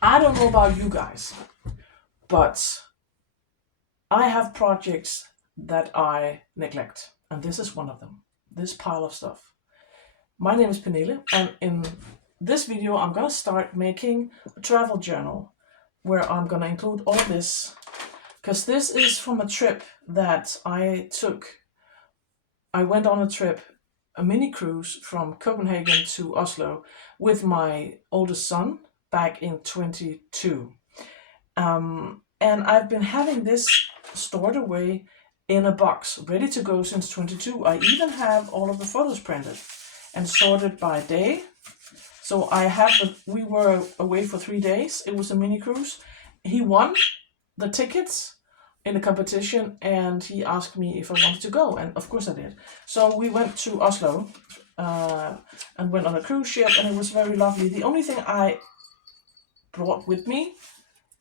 I don't know about you guys, but I have projects that I neglect, and this is one of them. This pile of stuff. My name is Pernille, and in this video, I'm gonna start making a travel journal where I'm gonna include all this because this is from a trip that I took. I went on a trip, a mini cruise from Copenhagen to Oslo with my oldest son back in 22. And I've been having this stored away in a box, ready to go since 22. I even have all of the photos printed and sorted by day. So we were away for 3 days. It was a mini cruise. He won the tickets in the competition and he asked me if I wanted to go. And of course I did. So we went to Oslo and went on a cruise ship, and it was very lovely. The only thing I brought with me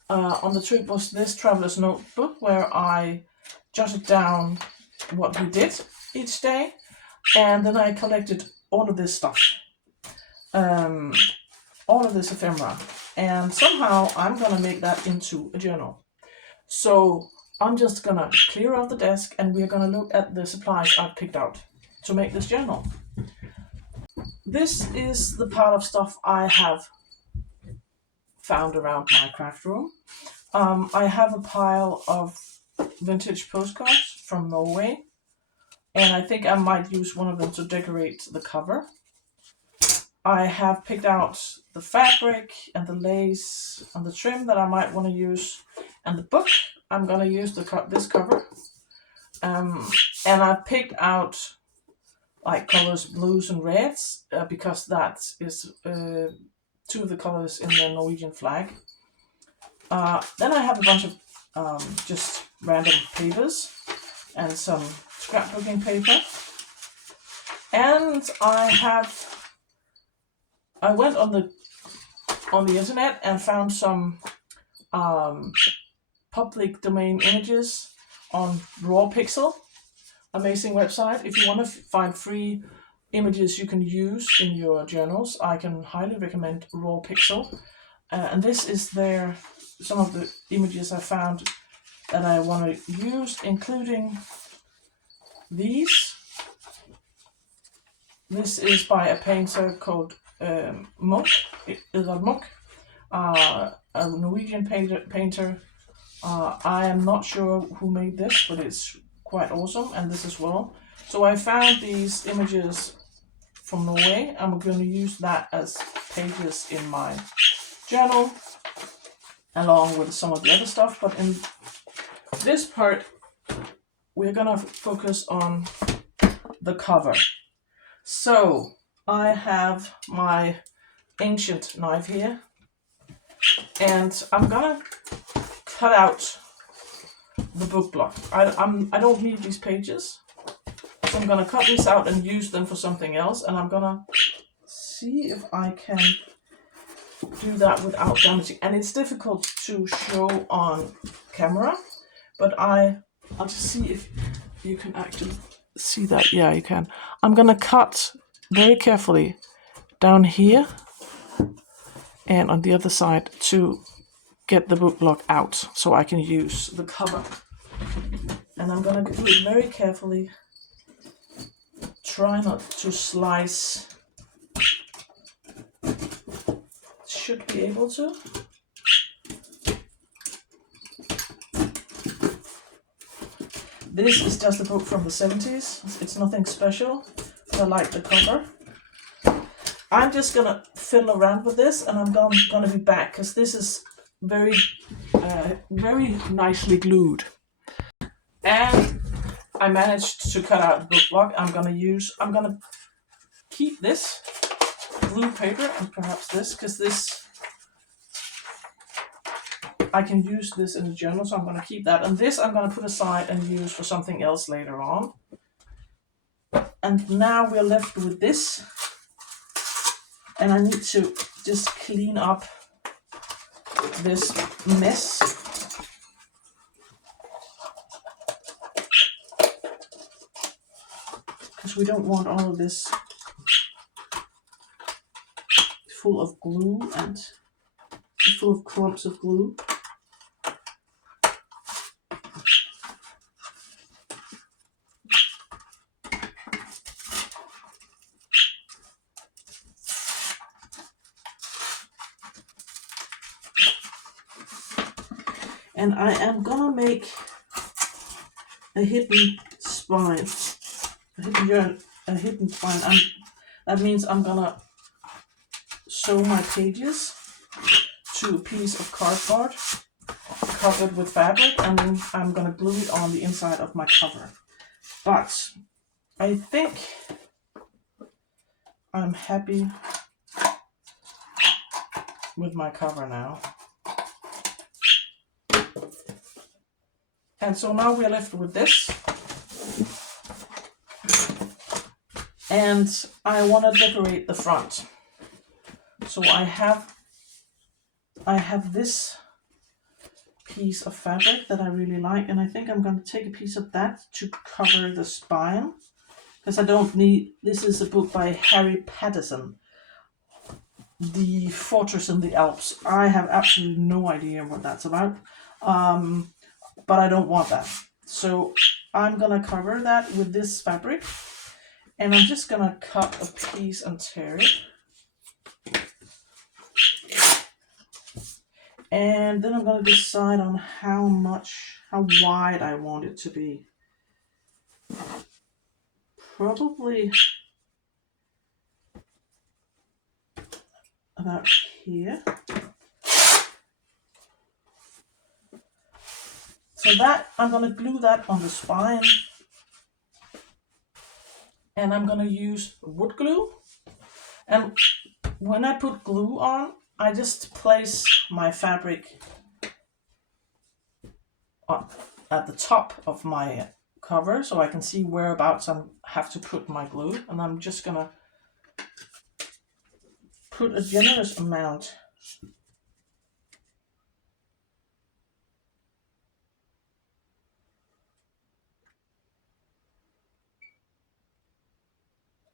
on the trip was this traveler's notebook where I jotted down what we did each day, and then I collected all of this stuff, all of this ephemera, and somehow I'm gonna make that into a journal. So I'm just gonna clear out the desk and we're gonna look at the supplies I've picked out to make this journal. This is the pile of stuff I have found around my craft room. I have a pile of vintage postcards from Norway, and I think I might use one of them to decorate the cover. I have picked out the fabric and the lace and the trim that I might want to use, and the book I'm going to use this cover. And I've picked out like colors blues and reds because that is two of the colors in the Norwegian flag. Then I have a bunch of just random papers and some scrapbooking paper. And I went on the internet and found some public domain images on Raw Pixel. Amazing website. If you want to find free images you can use in your journals, I can highly recommend Raw Pixel. And this is some of the images I found that I want to use, including these. This is by a painter called Munch, a Norwegian painter. I am not sure who made this, but it's quite awesome, and this as well. So I found these images from Norway. I'm going to use that as pages in my journal, along with some of the other stuff. But in this part, we're going to focus on the cover. So I have my ancient knife here, and I'm gonna cut out the book block. I don't need these pages, so I'm gonna cut these out and use them for something else. And I'm gonna see if I can do that without damaging. And it's difficult to show on camera, but I'll just see if you can actually see that. Yeah, you can. I'm gonna cut very carefully down here and on the other side to get the book block out so I can use the cover. And I'm gonna do it very carefully. Try not to slice. Should be able to. This is just a book from the 70s. It's nothing special, but I like the cover. I'm just gonna fiddle around with this, and I'm gonna be back because this is very nicely glued. And I managed to cut out the book block. I'm gonna keep this blue paper and perhaps this, because I can use this in the journal, so I'm going to keep that. And this I'm going to put aside and use for something else later on. And now we're left with this. And I need to just clean up this mess. Because we don't want all of this full of glue and full of clumps of glue. And I am gonna make a hidden spine, a hidden spine. That means I'm gonna sew my pages to a piece of cardboard covered with fabric, and then I'm gonna glue it on the inside of my cover. But I think I'm happy with my cover now. And so now we're left with this. And I want to decorate the front. So I have this piece of fabric that I really like, and I think I'm going to take a piece of that to cover the spine, because I don't need, this is a book by Harry Patterson, The Fortress in the Alps. I have absolutely no idea what that's about, but I don't want that. So I'm going to cover that with this fabric, and I'm just going to cut a piece and tear it. And then I'm going to decide on how wide I want it to be. Probably about here. So that, I'm going to glue that on the spine. And I'm going to use wood glue. And when I put glue on, I just place my fabric at the top of my cover so I can see whereabouts I have to put my glue. And I'm just going to put a generous amount .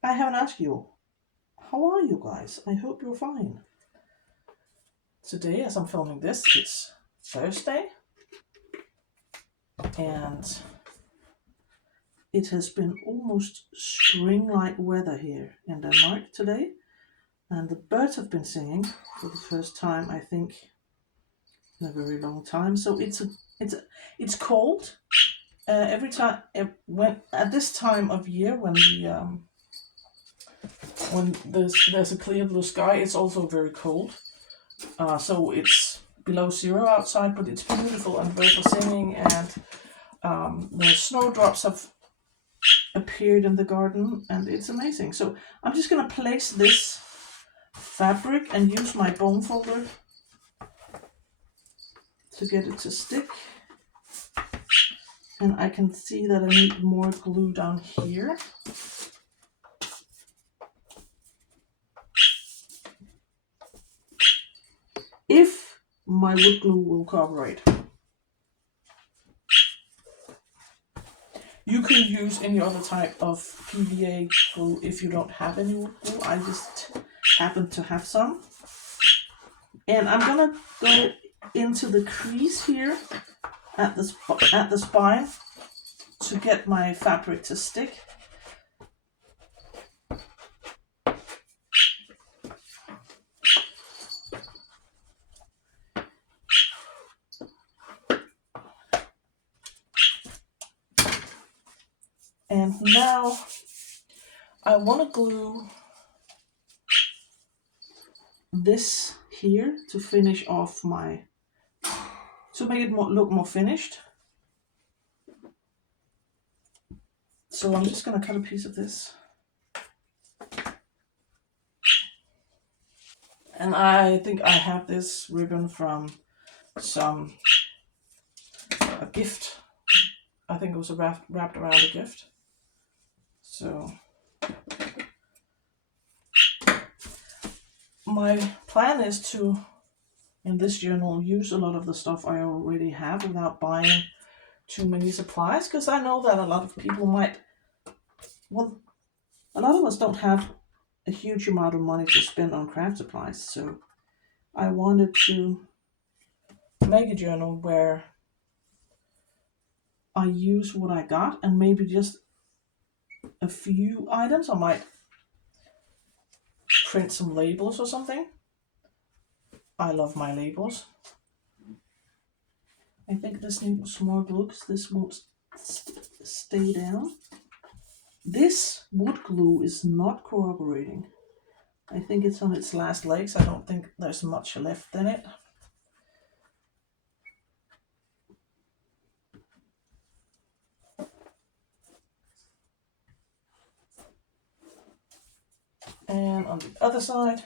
I haven't asked you, how are you guys? I hope you're fine. Today, as I'm filming this, it's Thursday, and it has been almost spring-like weather here in Denmark today, and the birds have been singing for the first time, I think, in a very long time. So it's cold every time at this time of year when there's a clear blue sky. It's also very cold. So it's below zero outside, but it's beautiful, and birds are singing, and the snowdrops have appeared in the garden, and it's amazing. So I'm just going to place this fabric and use my bone folder to get it to stick. And I can see that I need more glue down here. If my wood glue will cooperate. You can use any other type of PVA glue if you don't have any wood glue. I just happen to have some. And I'm gonna go into the crease here at the spine to get my fabric to stick. And now I want to glue this here to finish off to make it look more finished. So I'm just going to cut a piece of this. And I think I have this ribbon from a gift. I think it was wrapped around a gift. So my plan is to, in this journal, use a lot of the stuff I already have without buying too many supplies, because I know that a lot of people a lot of us don't have a huge amount of money to spend on craft supplies. So I wanted to make a journal where I use what I got and maybe just a few items. I might print some labels or something. I love my labels. I think this needs more glue because this won't stay down. This wood glue is not cooperating. I think it's on its last legs. I don't think there's much left in it. And on the other side,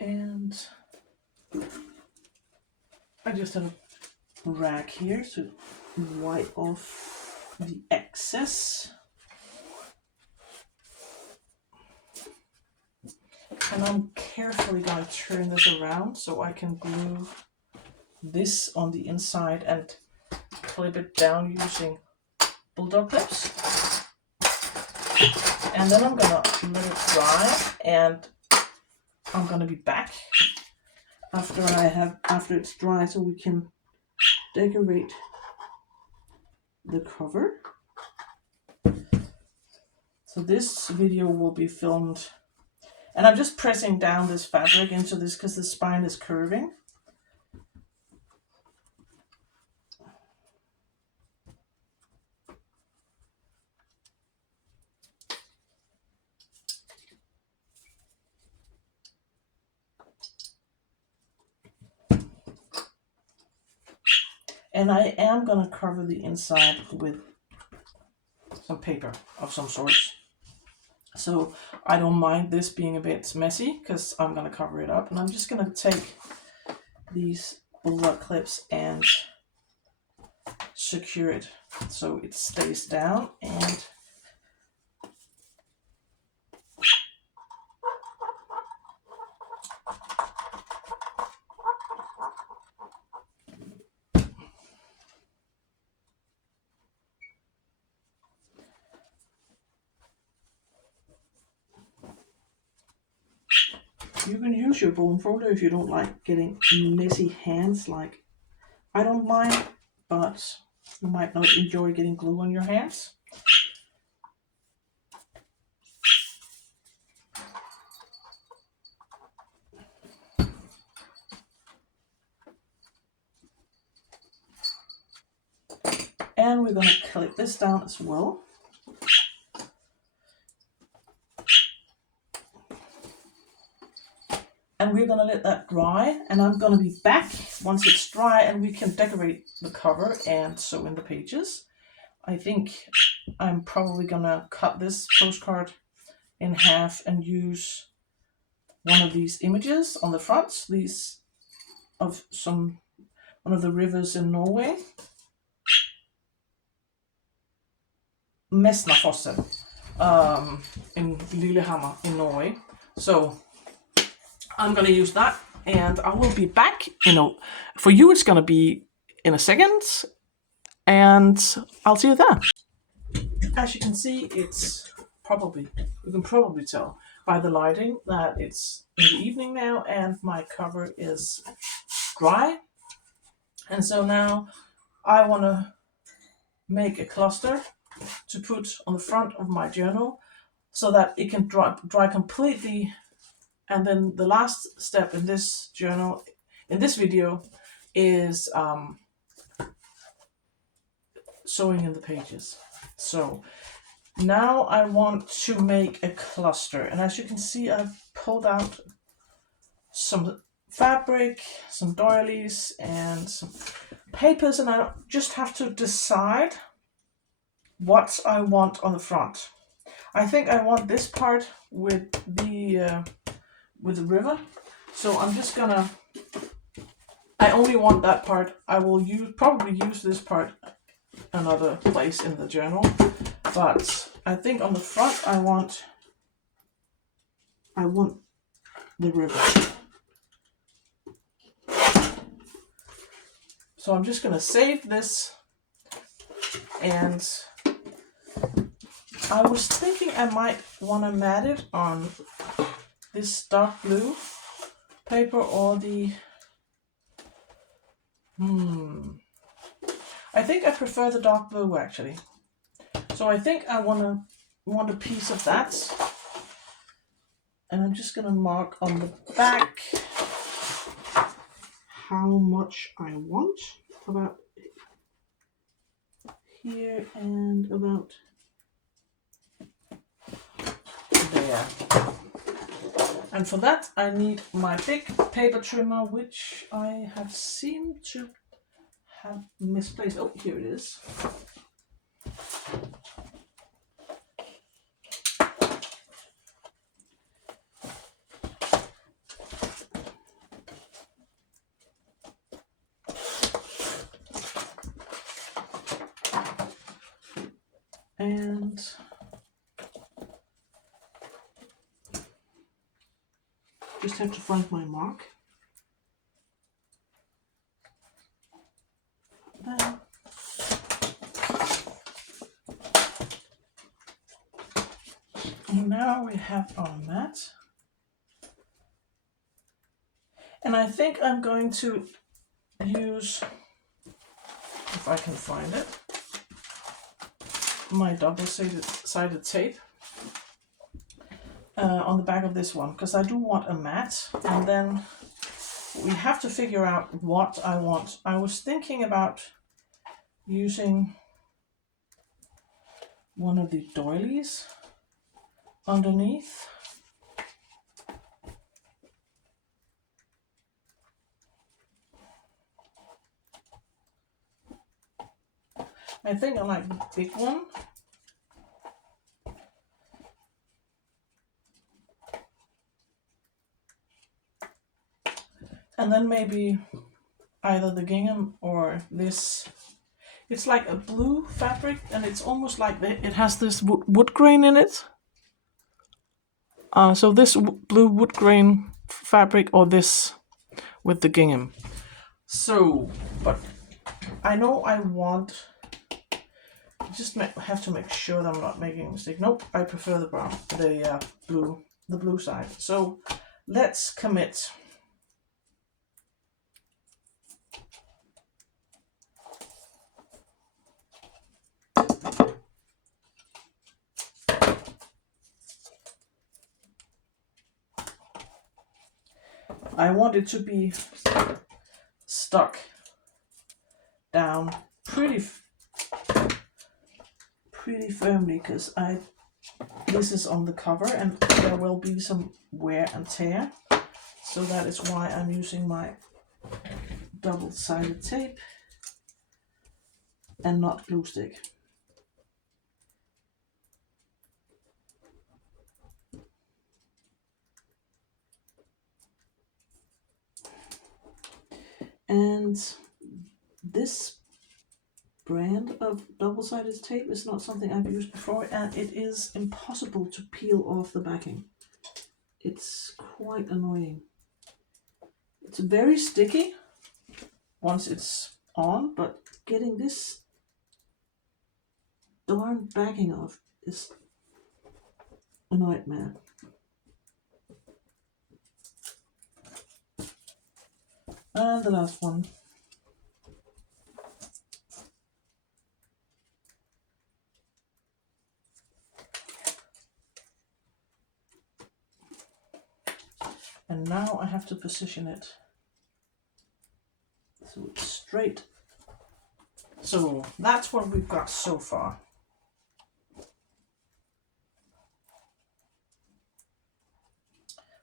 and I just have a rag here to wipe off the excess. And I'm carefully going to turn this around so I can glue this on the inside and clip it down using bulldog clips. And then I'm gonna let it dry, and I'm gonna be back after it's dry so we can decorate the cover. So this video will be filmed, and I'm just pressing down this fabric into this because the spine is curving. And I am gonna cover the inside with some paper of some sort. So I don't mind this being a bit messy because I'm gonna cover it up, and I'm just gonna take these bulldog clips and secure it so it stays down. And you can use your bone folder if you don't like getting messy hands. Like, I don't mind, but you might not enjoy getting glue on your hands. And we're going to clip this down as well. And we're going to let that dry, and I'm going to be back once it's dry and we can decorate the cover and sew in the pages. I think I'm probably going to cut this postcard in half and use one of these images on the front, these of one of the rivers in Norway. Mesnafossen in Lillehammer in Norway. So I'm gonna use that, and I will be back. For you it's gonna be in a second, and I'll see you there. As you can see, you can probably tell by the lighting that it's in the evening now, and my cover is dry. And so now I want to make a cluster to put on the front of my journal so that it can dry completely. And then the last step in this journal, in this video, is sewing in the pages. So now I want to make a cluster, and as you can see, I've pulled out some fabric, some doilies, and some papers, and I just have to decide what I want on the front. I think I want this part with the river, so I'm just gonna. I only want that part. I will probably use this part another place in the journal, but I think on the front I want the ribbon. So I'm just gonna save this, and I was thinking I might want to mat it on this dark blue paper or the I think I prefer the dark blue actually. So I think I want a piece of that. And I'm just gonna mark on the back how much I want. About here and about there. And for that I need my big paper trimmer, which I have seemed to have misplaced. Oh, here it is. And just have to find my mark. Then now we have our mat. And I think I'm going to use, if I can find it, my double-sided tape on the back of this one, because I do want a mat, and then we have to figure out what I want. I was thinking about using one of the doilies underneath. I think I like the big one. And then maybe either the gingham or this. It's like a blue fabric, and it's almost like it has this wood grain in it. So this blue wood grain fabric, or this with the gingham. So, but I know I want. Just have to make sure that I'm not making a mistake. Nope, I prefer the brown, the blue side. So let's commit. I want it to be stuck down pretty firmly, because this is on the cover and there will be some wear and tear. So that is why I'm using my double-sided tape and not glue stick. And this brand of double-sided tape is not something I've used before, and it is impossible to peel off the backing. It's quite annoying. It's very sticky once it's on, but getting this darn backing off is a nightmare. And the last one. And now I have to position it so it's straight. So that's what we've got so far.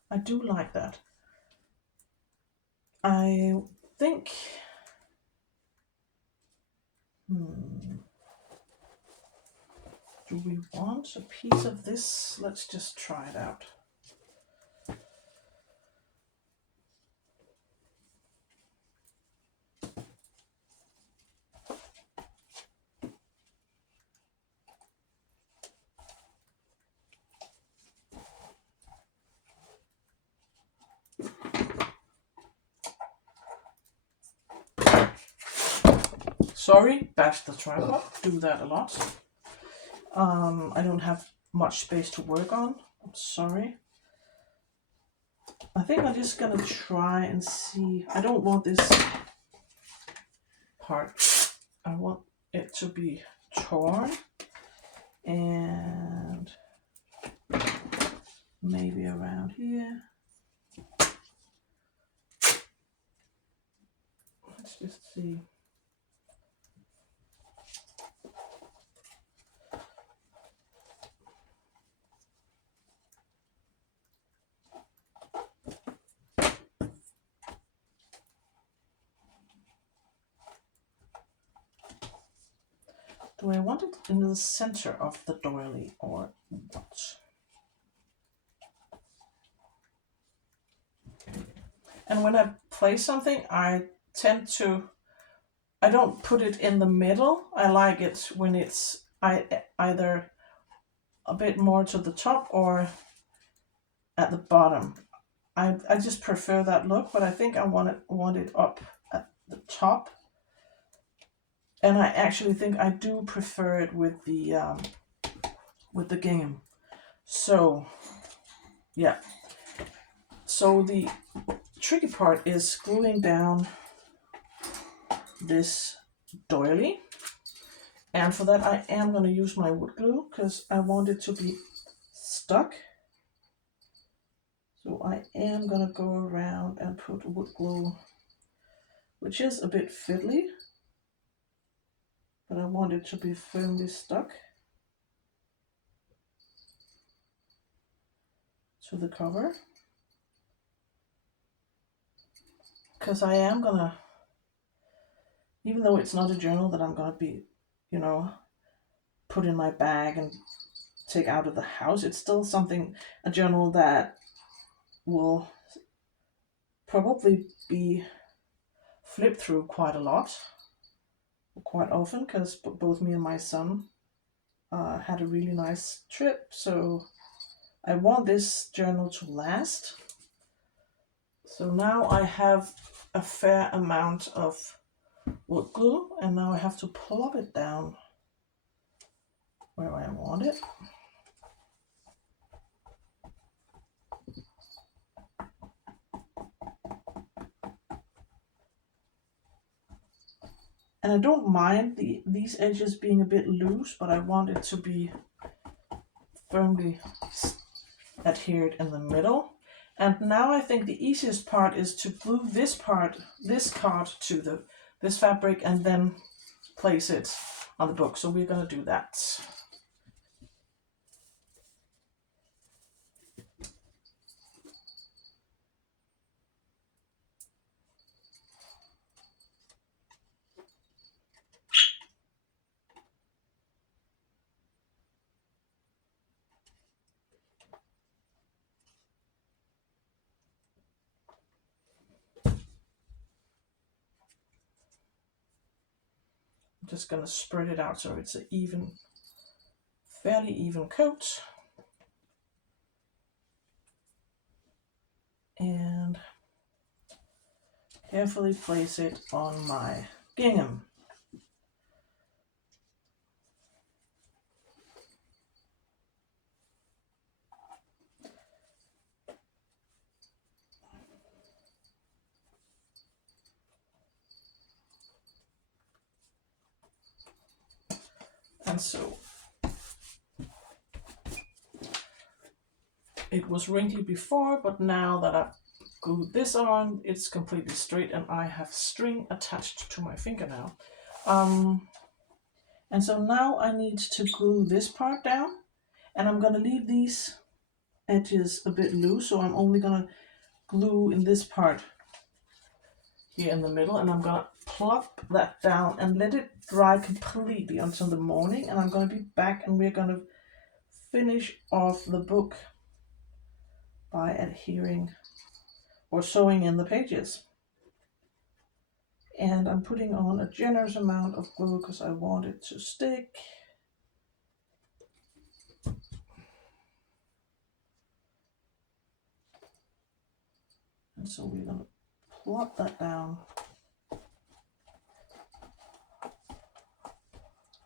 I do like that. I think do we want a piece of this? Let's just try it out. Sorry, bash the tripod. Do that a lot. I don't have much space to work on. I'm sorry. I think I'm just gonna try and see. I don't want this part. I want it to be torn and maybe around here. Let's just see. Do I want it in the center of the doily or what? And when I place something, I don't put it in the middle. I like it when it's either a bit more to the top or at the bottom. I just prefer that look, but I think I want it up at the top. And I actually think I do prefer it with the gingham. So yeah. So the tricky part is gluing down this doily. And for that I am going to use my wood glue because I want it to be stuck. So I am going to go around and put wood glue, which is a bit fiddly, but I want it to be firmly stuck to the cover. Because I am going to, even though it's not a journal that I'm going to be, put in my bag and take out of the house, it's still a journal that will probably be flipped through quite a lot, quite often, because both me and my son had a really nice trip. So I want this journal to last. So now I have a fair amount of wood glue, and now I have to plop it down where I want it. And I don't mind these edges being a bit loose, but I want it to be firmly adhered in the middle. And now I think the easiest part is to glue this card to this fabric and then place it on the book. So we're going to do that. I'm just going to spread it out so it's a fairly even coat. And carefully place it on my gingham. And so it was wrinkly before, but now that I've glued this on, it's completely straight and I have string attached to my finger now. And so now I need to glue this part down, and I'm going to leave these edges a bit loose, so I'm only going to glue in this part here in the middle, and I'm going to plop that down and let it dry completely until the morning. And I'm going to be back and we're going to finish off the book by adhering or sewing in the pages. And I'm putting on a generous amount of glue because I want it to stick. And so we're going to plop that down.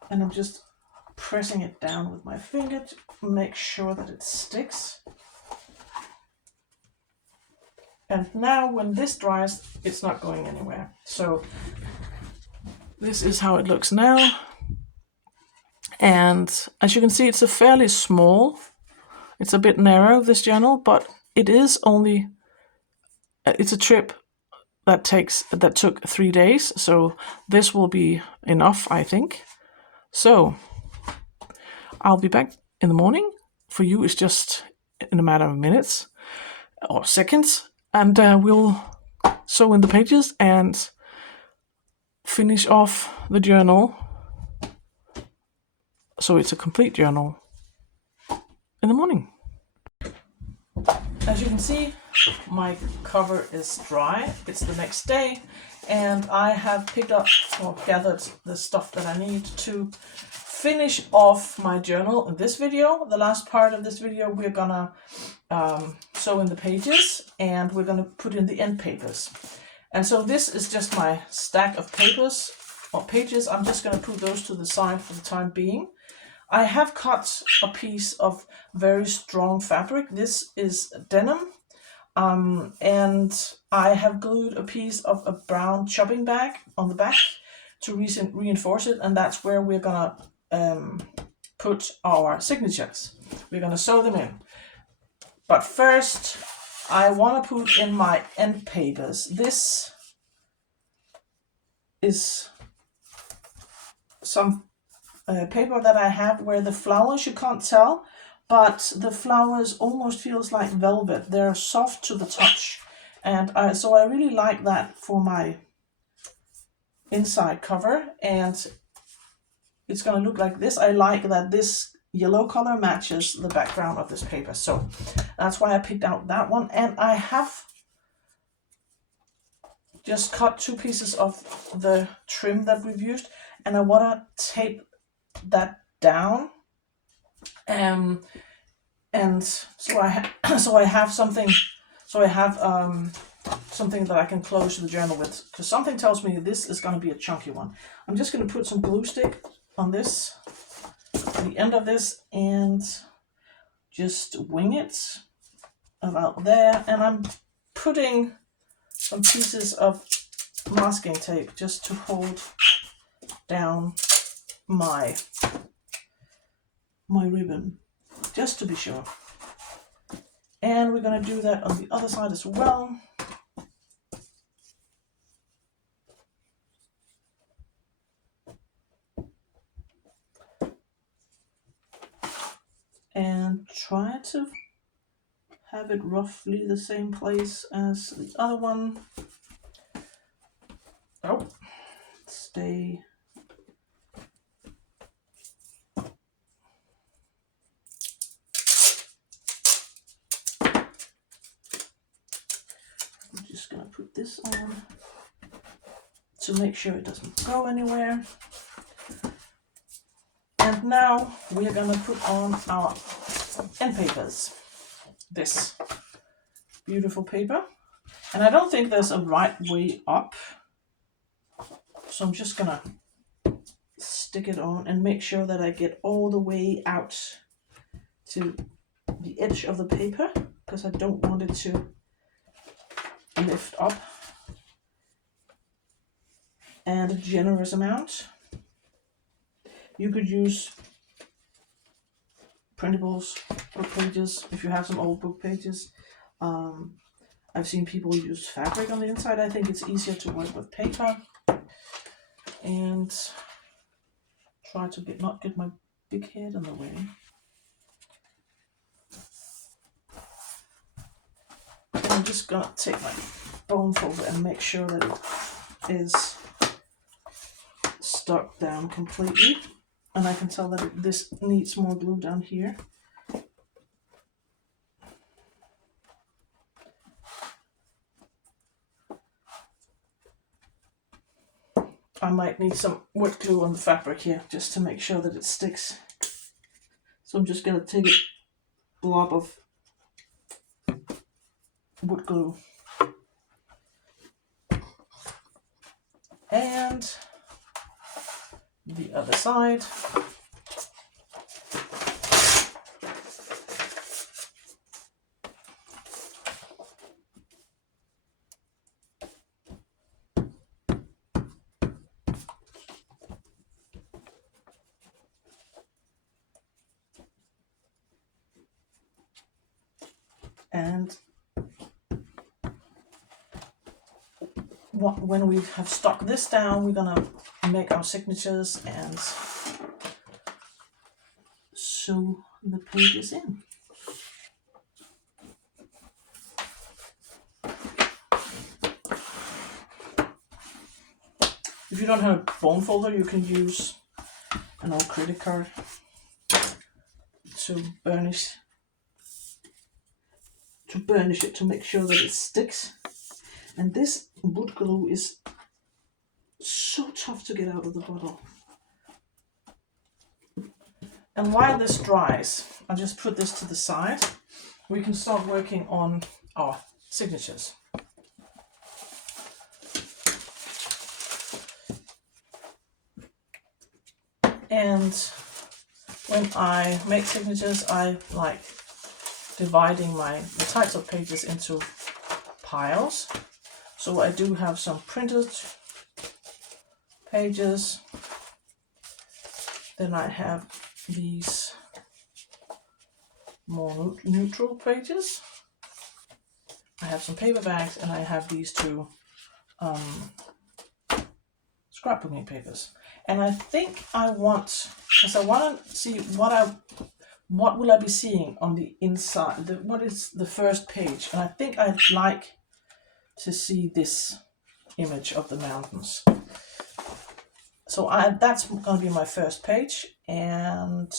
and I'm just pressing it down with my finger to make sure that it sticks. And now when this dries, it's not going anywhere. So this is how it looks now. And as you can see, it's a fairly small, it's a bit narrow, this journal, but it is only, it's a trip that took 3 days. So this will be enough, I think. So I'll be back in the morning. For you, it's just in a matter of minutes or seconds. And we'll sew in the pages and finish off the journal. So it's a complete journal in the morning. As you can see, my cover is dry. It's the next day, and I have picked up or gathered the stuff that I need to finish off my journal in this video. The last part of this video, we're gonna sew in the pages, and we're gonna put in the end papers. And so this is just my stack of papers or pages. I'm just gonna put those to the side for the time being. I have cut a piece of very strong fabric. This is denim, and I have glued a piece of a brown chopping bag on the back to reinforce it, and that's where we're gonna put our signatures. We're gonna sew them in. But first, I want to put in my end papers. This is some paper that I have where the flowers, you can't tell, but the flowers almost feels like velvet. They're soft to the touch, and so I really like that for my inside cover, and it's going to look like this. I like that this yellow color matches the background of this paper, so that's why I picked out that one. And I have just cut 2 pieces of the trim that we've used, and I want to tape that down, and so I have something that I can close the journal with, because something tells me this is going to be a chunky one. I'm just going to put some glue stick on this, the end of this, and just wing it about there. And I'm putting some pieces of masking tape just to hold down my ribbon, just to be sure. And we're going to do that on the other side as well. And try to have it roughly the same place as the other one. Oh, stay. I'm just going to put this on to make sure it doesn't go anywhere. And now we're going to put on our end papers. This beautiful paper. And I don't think there's a right way up, so I'm just going to stick it on and make sure that I get all the way out to the edge of the paper, because I don't want it to lift up. And a generous amount. You could use printables, book pages, if you have some old book pages. I've seen people use fabric on the inside. I think it's easier to work with paper. And try to not get my big head in the way. And I'm just gonna take my bone folder and make sure that it is stuck down completely. And I can tell that this needs more glue down here. I might need some wood glue on the fabric here just to make sure that it sticks. So I'm just going to take a blob of wood glue. And the other side. And when we have stuck this down, we're gonna make our signatures and sew the pages in. If you don't have a bone folder, you can use an old credit card to burnish it to make sure that it sticks. And this wood glue is so tough to get out of the bottle. And while this dries, I'll just put this to the side. We can start working on our signatures. And when I make signatures, I like dividing the types of pages into piles. So I do have some printed pages. Then I have these more neutral pages. I have some paper bags, and I have these two scrapbooking papers. And I think I want, because I want to see what will I be seeing on the inside. What is the first page? And I think I'd like to see this image of the mountains. So that's going to be my first page, and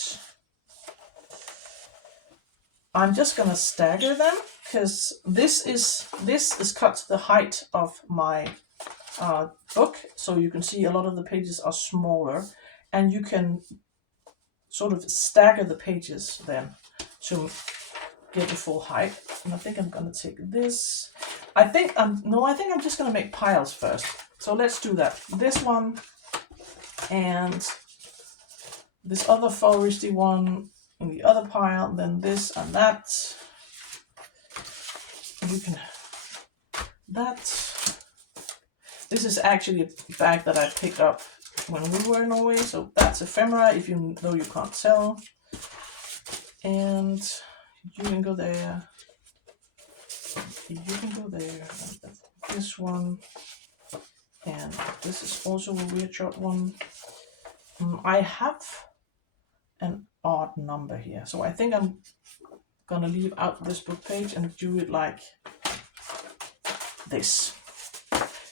I'm just going to stagger them, because this is cut to the height of my book, so you can see a lot of the pages are smaller, and you can sort of stagger the pages then to get the full height. And I think I'm going to take this. I think I'm just going to make piles first. So let's do that. This one and this other foresty one in the other pile, then this and that. You can This is actually a bag that I picked up when we were in Norway, so that's ephemera, though you can't tell. And you can go there. You can go there. And this one, and this is also a weird short one. I have an odd number here, so I think I'm gonna leave out this book page and do it like this,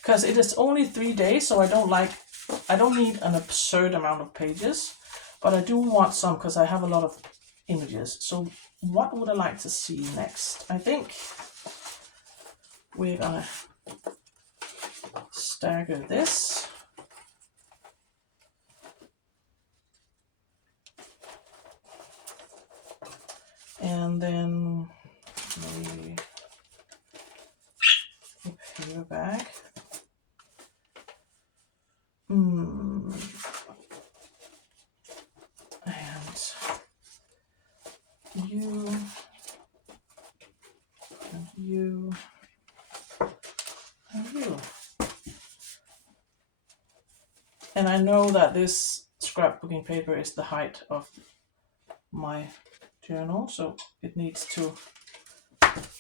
because it is only 3 days, so I don't need an absurd amount of pages, but I do want some because I have a lot of images. So what would I like to see next? I think we're gonna stagger this. And then maybe a paper bag. And you and you and you. And I know that this scrapbooking paper is the height of my journal, so it needs to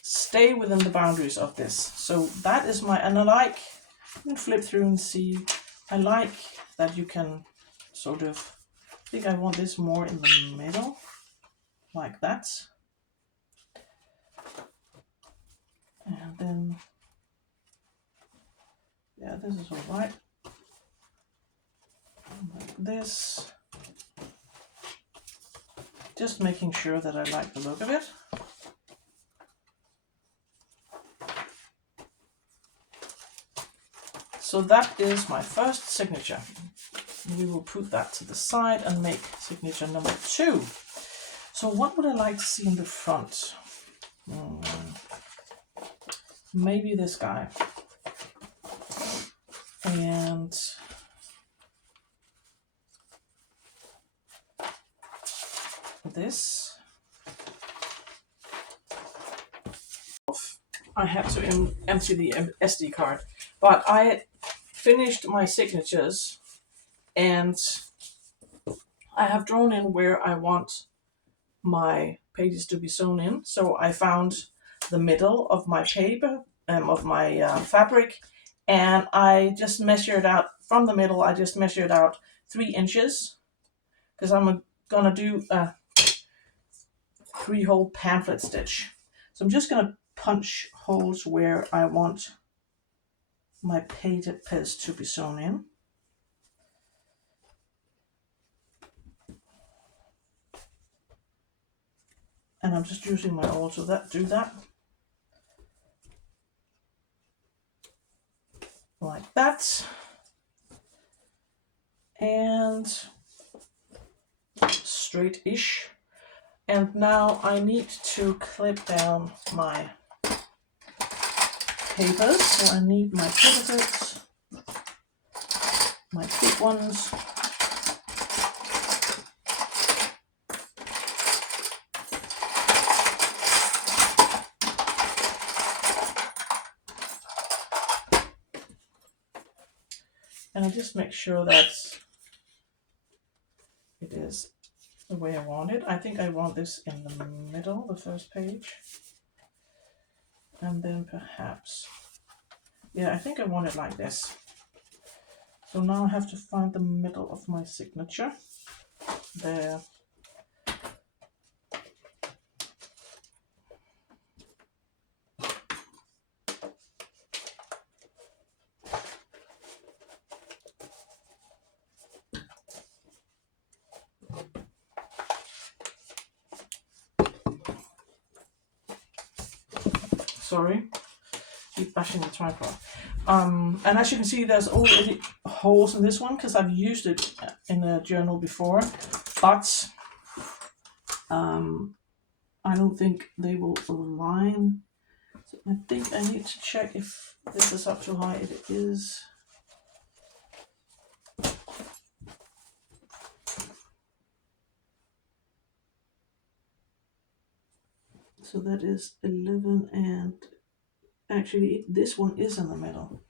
stay within the boundaries of this. So that is and you can flip through and see, I like that you can sort of, I think I want this more in the middle, like that. And then, yeah, this is all right. Like this. Just making sure that I like the look of it. So that is my first signature. We will put that to the side and make signature number 2. So what would I like to see in the front? Maybe this guy. And this. I had to empty the SD card, but I finished my signatures and I have drawn in where I want my pages to be sewn in. So I found the middle of my paper, of my fabric, and I just measured out from the middle. I just measured out 3 inches because I'm gonna do a 3-hole pamphlet stitch. So I'm just gonna punch holes where I want my painted page to be sewn in. And I'm just using my awl to do that. Like that. And straight-ish. And now I need to clip down my papers. So I need my paper clips, my big ones. And I just make sure that it is the way I want it. I think I want this in the middle, the first page. And then perhaps, yeah, I think I want it like this. So now I have to find the middle of my signature. There. Sorry, keep bashing the tripod. And as you can see, there's already holes in this one because I've used it in a journal before, but I don't think they will align. So I think I need to check if this is up too high. It is. So that is 11, and actually this one is in the middle.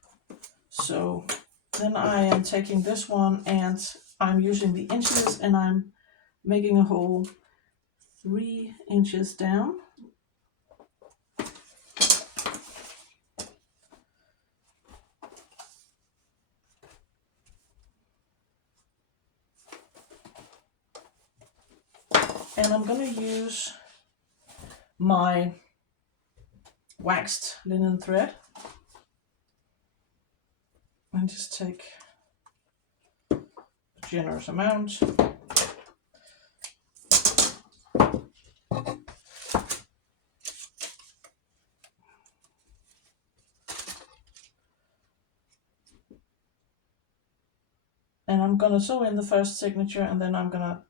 So then I am taking this one and I'm using the inches and I'm making a hole 3 inches down. And I'm going to use my waxed linen thread and just take a generous amount. And I'm going to sew in the first signature and then I'm going to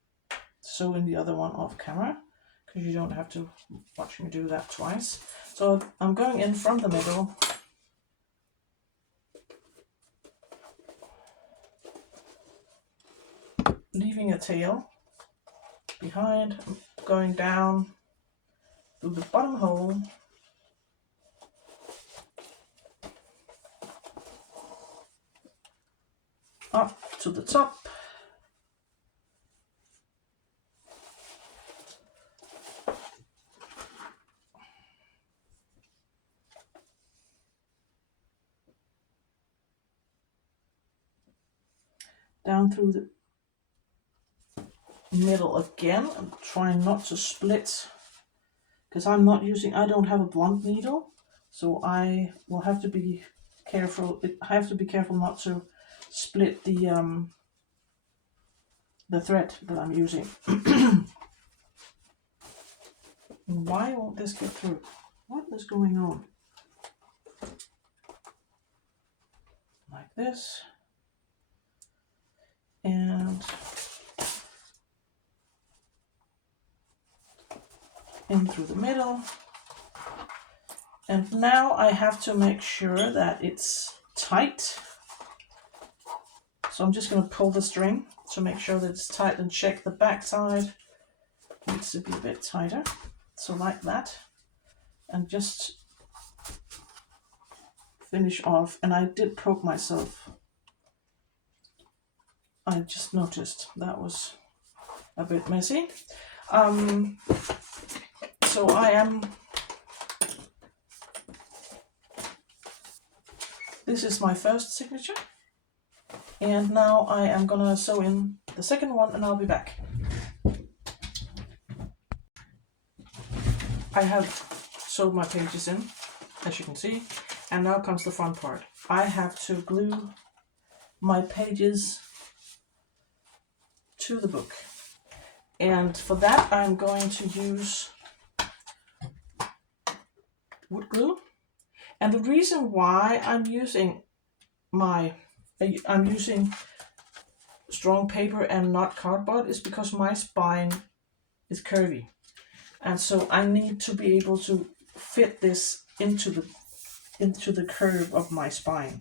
sew in the other one off camera because you don't have to watch me do that twice. So I'm going in from the middle. Leaving a tail behind, going down through the bottom hole. Up to the top. Down through the middle again. I'm trying not to split because I don't have a blunt needle, so I will have to be careful. I have to be careful not to split the thread that I'm using. Why won't this get through? What is going on? Like this. And in through the middle. And now I have to make sure that it's tight. So I'm just going to pull the string to make sure that it's tight and check the back side. needs to be a bit tighter. So like that. And just finish off. And I did poke myself. I just noticed that was a bit messy. So this is my first signature. And now I am gonna sew in the second one and I'll be back. I have sewed my pages in, as you can see, and now comes the fun part. I have to glue my pages to the book. And for that I'm going to use wood glue. And the reason why I'm using strong paper and not cardboard is because my spine is curvy. And so I need to be able to fit this into the curve of my spine.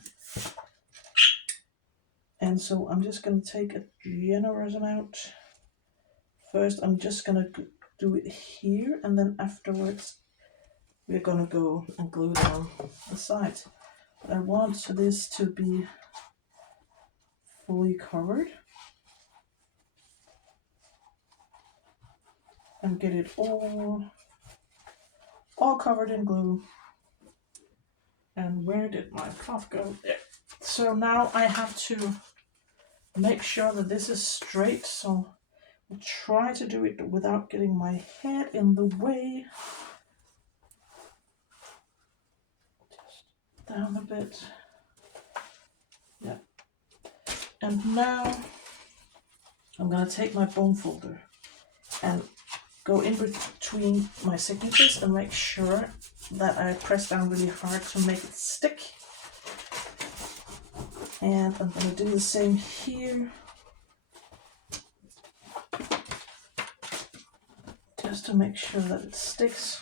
And so I'm just going to take a generous amount. First, I'm just going to do it here, and then afterwards, we're going to go and glue down the sides. But I want this to be fully covered and get it all covered in glue. And where did my cloth go? There. So now I have to make sure that this is straight, so I'll try to do it without getting my head in the way. Just down a bit. Yeah. And now I'm going to take my bone folder and go in between my signatures and make sure that I press down really hard to make it stick. And I'm going to do the same here. Just to make sure that it sticks.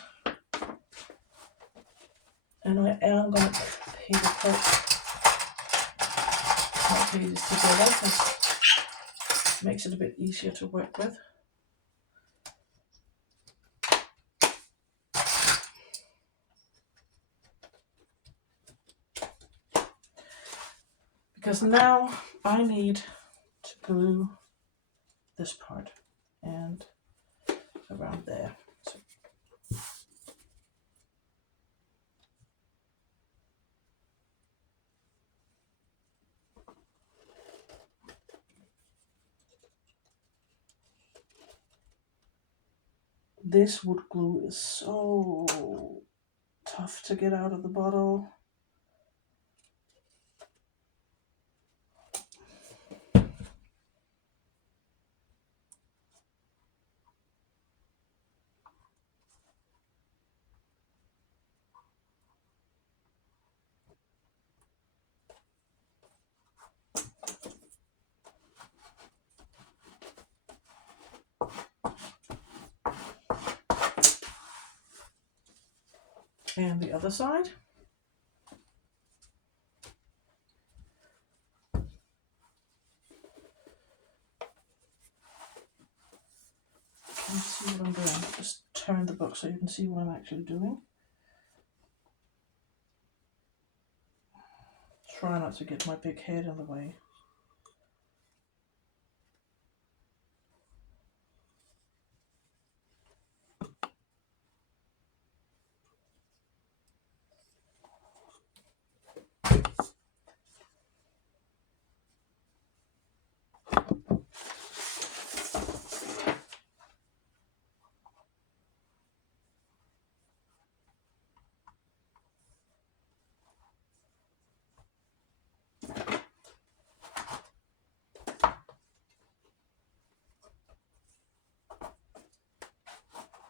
And I am going to paper cut my pages together because it makes it a bit easier to work with. Because now I need to glue this part and around there. So. This wood glue is so tough to get out of the bottle. And the other side. Can you see what I'm doing? Just turn the book so you can see what I'm actually doing. Try not to get my big head in the way.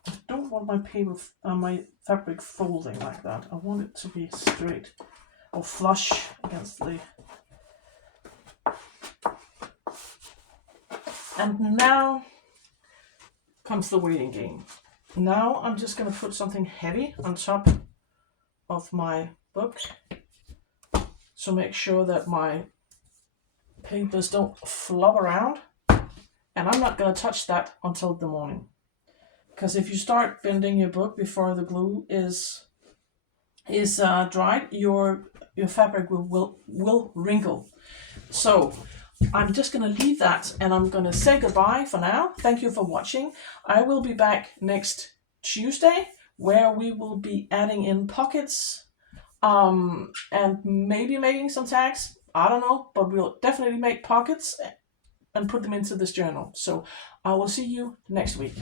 I don't want my fabric folding like that. I want it to be straight or flush against the. And now comes the waiting game. Now I'm just going to put something heavy on top of my book. So make sure that my papers don't flop around. And I'm not going to touch that until the morning. Because if you start bending your book before the glue is dried, your fabric will wrinkle. So I'm just going to leave that, and I'm going to say goodbye for now. Thank you for watching. I will be back next Tuesday, where we will be adding in pockets, and maybe making some tags. I don't know, but we'll definitely make pockets and put them into this journal. So I will see you next week.